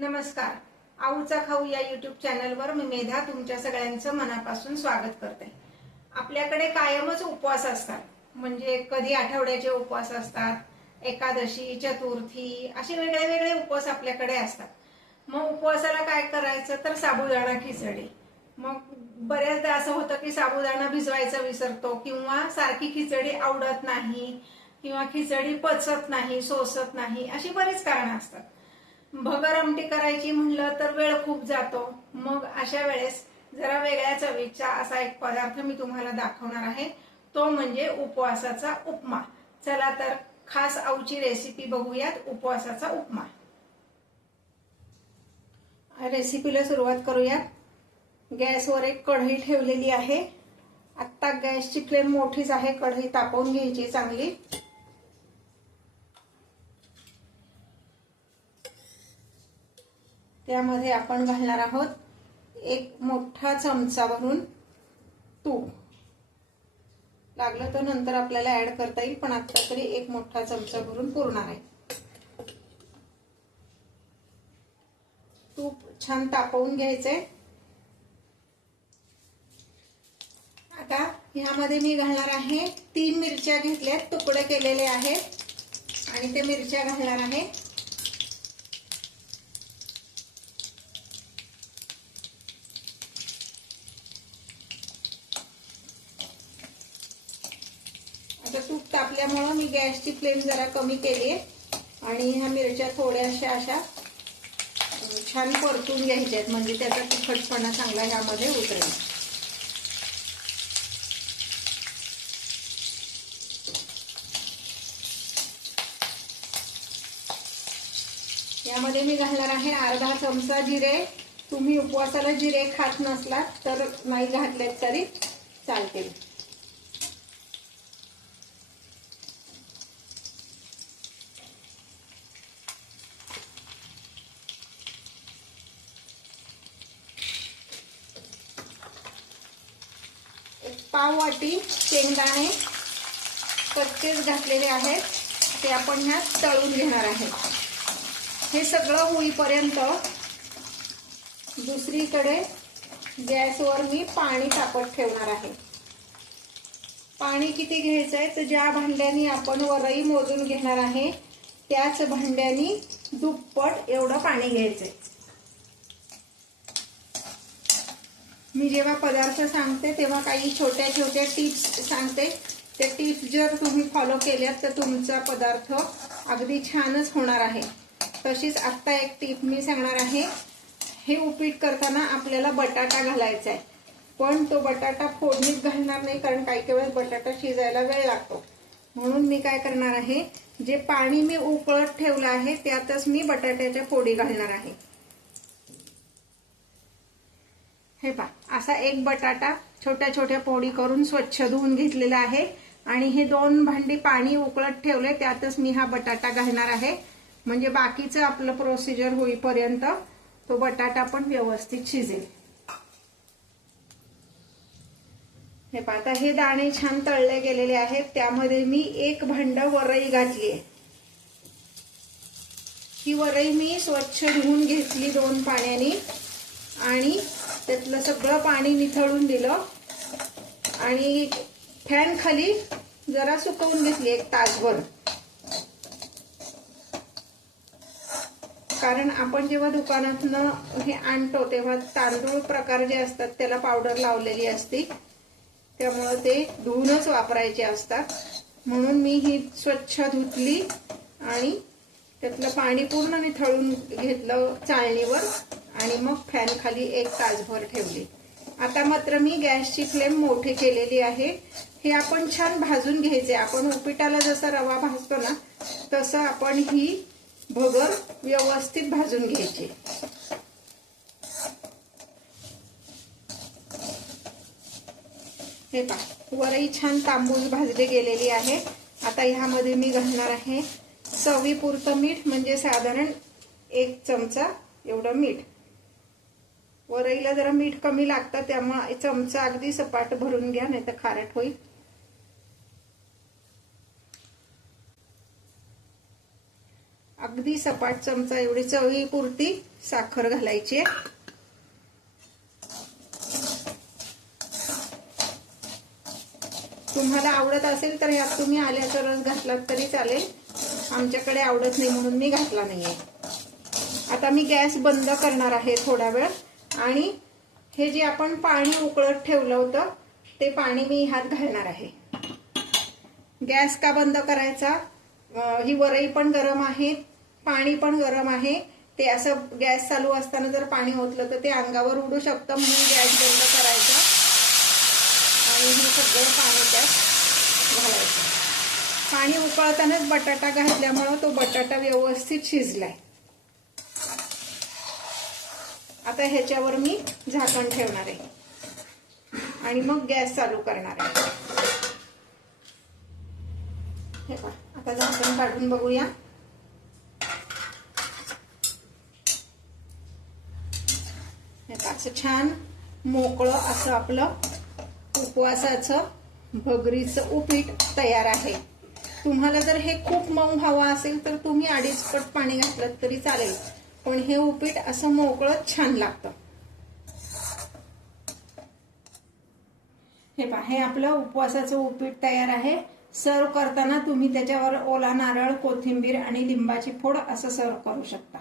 नमस्कार. आऊचा खाऊ या यूट्यूब चॅनलवर मी मेधा तुमच्या सगळ्यांचं मनापासून स्वागत करते. आपल्याकडे कायमच उपवास असतात, म्हणजे कधी आठवड्याचे उपवास असतात, एकादशी, चतुर्थी असे वेगळे वेगळे उपवास आपल्याकडे असतात. मग उपवासाला काय करायचं तर साबुदाणा खिचडी. मग बऱ्याचदा असं होतं की साबुदाणा भिजवायचा विसरतो किंवा सारखी खिचडी आवडत नाही किंवा खिचडी पचत नाही, सोसत नाही, अशी बरीच कारणं असतात. भगर आमटी करायची म्हणलं तर वेळ खूप जातो. मग अशा वेळेस जरा वेगळ्या चवीचा असा एक पदार्थ मी तुम्हाला दाखवणार आहे, तो म्हणजे उपवासाचा उपमा. चला तर खास आऊची रेसिपी बघूयात, उपवासाचा उपमा. रेसिपीला सुरुवात करूयात. गॅसवर एक कढई ठेवलेली आहे. आता गॅसची फ्लेम मोठीच आहे. कढई तापवून घ्यायची चांगली. त्यामध्ये आपण घालणार आहोत एक मोठा चमचा भरून तूप. लागलं तर नंतर आपल्याला ऍड करता येईल, पण आता तरी एक मोठा चमचा भरून पुरणार आहे. तूप छान तापवून घ्यायचंय. आता ह्यामध्ये मी घालणार आहे 3 मिरच्या घेतल्यात, तुकडे केलेले आहेत आणि ते मिरच्या घालणार आहे. आता तूप तापल्यामुळे मी गॅसची फ्लेम जरा कमी केली आहे आणि ह्या मिरच्या थोड्याशा अशा छान परतून घ्यायच्या आहेत, म्हणजे त्याचा तिखटपणा चांगला ह्यामध्ये उतरेल. यामध्ये मी घालणार आहे अर्धा चमचा जिरे. तुम्ही उपवासाला जिरे खात नसलात तर नाही घातलेत तरी चालतील. पाव वाटी शेंगदाणे कच्चेच घातलेले आहेत, ते आपण ह्यात तळून घेणार आहे. हे सगळं होईपर्यंत दुसरीकडे गॅसवर मी पाणी तापत ठेवणार आहे. पाणी किती घ्यायचं आहे तर ज्या भांड्यानी आपण वरई मोजून घेणार आहे त्याच भांड्यानी दुप्पट एवढं पाणी घ्यायचंय. मी जेव्हा पदार्थ सांगते तेव्हा काही छोट्या छोट्या टिप्स सांगते. त्या टिप्स जर तुम्ही फॉलो केल्यात तर तुमचा पदार्थ अगदी छानच होणार आहे. तशीच आत्ता एक टिप मी सांगणार आहे. हे उपीट करताना आपल्याला बटाटा घालायचा आहे, पण तो बटाटा फोडणीत घालणार नाही, कारण काही वेळेस बटाटा शिजायला वेळ लागतो. म्हणून मी काय करणार आहे, जे पाणी मी उकळत ठेवलं आहे त्यातच मी बटाट्याच्या फोडी घालणार आहे. हे पहा, असा एक बटाटा छोट्या छोट्या फोडी करून स्वच्छ धुवून घेतलेला आहे आणि हे 2 भांडी पाणी उकळत ठेवले त्यातच मी हा बटाटा घालणार आहे, म्हणजे बाकीचं आपलं प्रोसिजर होईपर्यंत तो बटाटा पण व्यवस्थित शिजेल. हे पहा, आता हे दाणे छान तळले गेलेले आहेत. त्यामध्ये मी 1 भांड वरई घातली आहे. ही वरई मी स्वच्छ धुवून घेतली 2 पाण्याने आणि त्यातलं सगळं पाणी निथळून दिलं आणि फॅन खाली जरा सुकवून घेतली 1 तासभर. कारण आपण जेव्हा दुकानातनं हे आणतो तेव्हा तांदूळ प्रकार जे असतात त्याला पावडर लावलेली असते, त्यामुळे ते धुवूनच वापरायचे असतात. म्हणून मी ही स्वच्छ धुतली आणि त्यातलं पाणी पूर्ण निथळून घेतलं चाळणीवर आणि मग फॅन खाली 1 तासभर ठेवली. आता मात्र मी गॅसची फ्लेम मोठी केलेली आहे. हे आपण छान भाजून घ्यायचे. आपण उपीटाला जसा रवा भाजतो ना तसं आपण ही भगर व्यवस्थित भाजून घ्यायची. हे पहा, वरई छान तांबूस भाजली गेलेली आहे. आता ह्यामध्ये मी घालणार आहे चवीपुरतं मीठ, म्हणजे साधारण 1 चमचा एवढं मीठ. वरईला जरा मीठ कमी लागतं, त्यामुळे चमचा अगदी सपाट भरून घ्या, नाही तर खारट होईल. अगदी सपाट चमचा एवढी चवीपुरती साखर घालायची आहे. तुम्हाला आवडत असेल तर यात तुम्ही आल्याचा रस घातलात तरी चालेल. आमच्याकडे आवडत नाही म्हणून मी घातला नाहीये. आता मी गॅस बंद करणार आहे थोडा वेळ आणि हे जे आपण पाणी उकळत ठेवलं होतं ते पाणी मी ह्यात घालणार आहे. गॅस का बंद करायचा? ही वरई पण गरम आहे, पाणी पण गरम आहे. ते असं गॅस चालू असताना जर पाणी ओतलं तर ते अंगावर उडू शकतं, म्हणून गॅस बंद करायचा आणि हे सगळं पाणी त्यात घालायचं. पाणी उकळतानाच बटाटा घातल्यामुळं तो बटाटा व्यवस्थित शिजलाय. आता ह्याच्यावर मी झाकण ठेवणार आहे आणि मग गॅस चालू करणार आहे. हे पहा, आता झाकण काढून बघूया. हे पहा, असं छान मोकळं असं आपलं उपवासाचं भगरीचं उपीट तयार आहे. तुम्हाला जर हे खूप मऊ हवं असेल तर तुम्ही 2.5 पट पाणी घातलं तरी चालेल, पण हे उपीट असं मोकळं छान लागतं. हे पहा, हे आपलं उपवासाचं उपीट तयार आहे. सर्व करताना तुम्ही त्याच्यावर ओला नारळ, कोथिंबीर आणि लिंबाची फोड असं सर्व करू शकता.